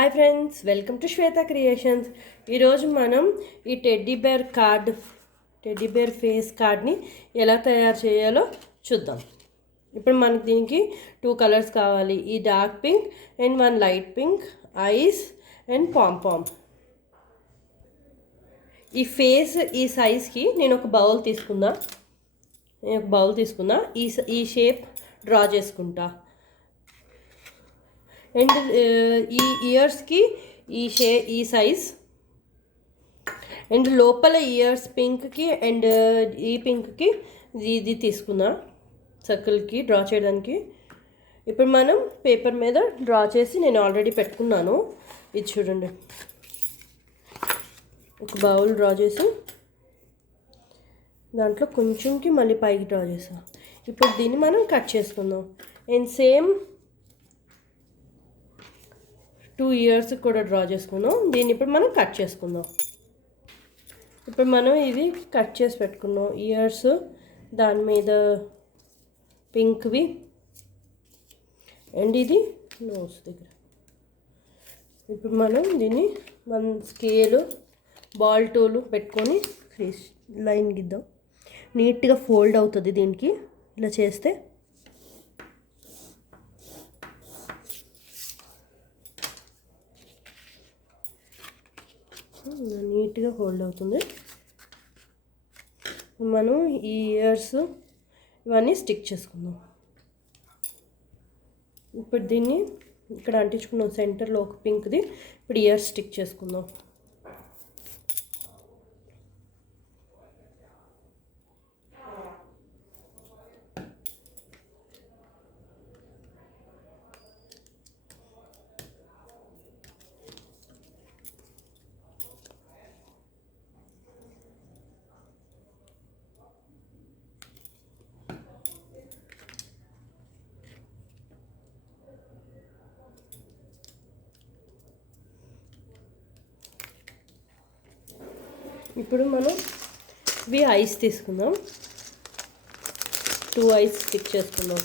Hi friends, welcome to Shweta creations. ఈరోజు మనం ఈ టెడ్డీ బేర్ ఫేస్ కార్డ్ని ఎలా తయారు చేయాలో చూద్దాం. ఇప్పుడు మనకి దీనికి 2 కలర్స్ కావాలి. ఈ dark pink and 1 light pink, ice and pompom. ఈ సైజ్కి నేను ఒక బౌల్ తీసుకున్నా. ఈ షేప్ డ్రా చేసుకుంటా. అండ్ ఈ ఇయర్స్కి ఈ సైజ్ అండ్ లోపల ఇయర్స్ పింక్కి అండ్ ఈ పింక్కి ఇది తీసుకున్నా సర్కిల్కి డ్రా చేయడానికి. ఇప్పుడు మనం పేపర్ మీద డ్రా చేసి నేను ఆల్రెడీ పెట్టుకున్నాను. ఇది చూడండి, ఒక బౌల్ డ్రా చేసి దాంట్లో కొంచెంకి మళ్ళీ పైకి డ్రా చేసాం. ఇప్పుడు దీన్ని మనం కట్ చేసుకుందాం. అండ్ సేమ్ 2 ఇయర్స్ కూడా డ్రా చేసుకుందాం. దీన్ని ఇప్పుడు మనం కట్ చేసుకుందాం. ఇప్పుడు మనం ఇది కట్ చేసి పెట్టుకున్నాం. ఇయర్స్ దాని మీద పింక్వి అండ్ ఇది నోస్ దగ్గర. ఇప్పుడు మనం దీన్ని స్కేలు బాల్ టూలు పెట్టుకొని లైన్ గిద్దాం. నీట్గా ఫోల్డ్ అవుతుంది దీనికి ఇలా చేస్తే. నీట్గా హోల్డ్ అవుతుంది. మనం ఈ ఇయర్స్ ఇవన్నీ స్టిక్ చేసుకుందాం. ఇప్పుడు దీన్ని ఇక్కడ అంటించుకున్నాం సెంటర్లో ఒక పింక్ది. ఇప్పుడు ఇయర్స్ స్టిక్ చేసుకుందాం. ఇప్పుడు మనం ఇవి ఐస్ తీసుకుందాం. 2 ఐస్ స్టిక్ చేసుకుందాం.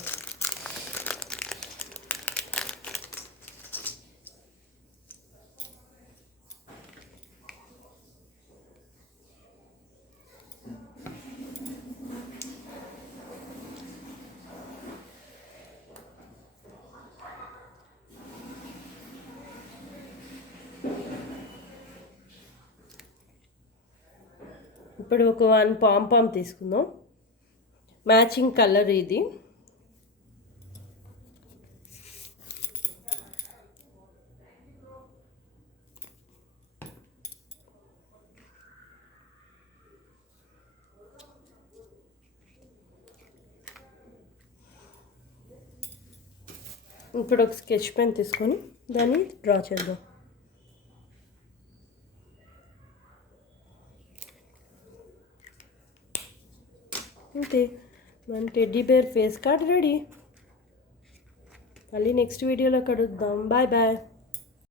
ఇప్పుడు ఒక 1 పాంపామ్ తీసుకుందాం. మ్యాచింగ్ కలర్ ఇది. ఇప్పుడు ఒక స్కెచ్ పెన్ తీసుకొని దాన్ని డ్రా చేద్దాం. అంతే, మన teddy bear face card ready. మళ్ళీ నెక్స్ట్ వీడియోలో కలుద్దాం. Bye bye.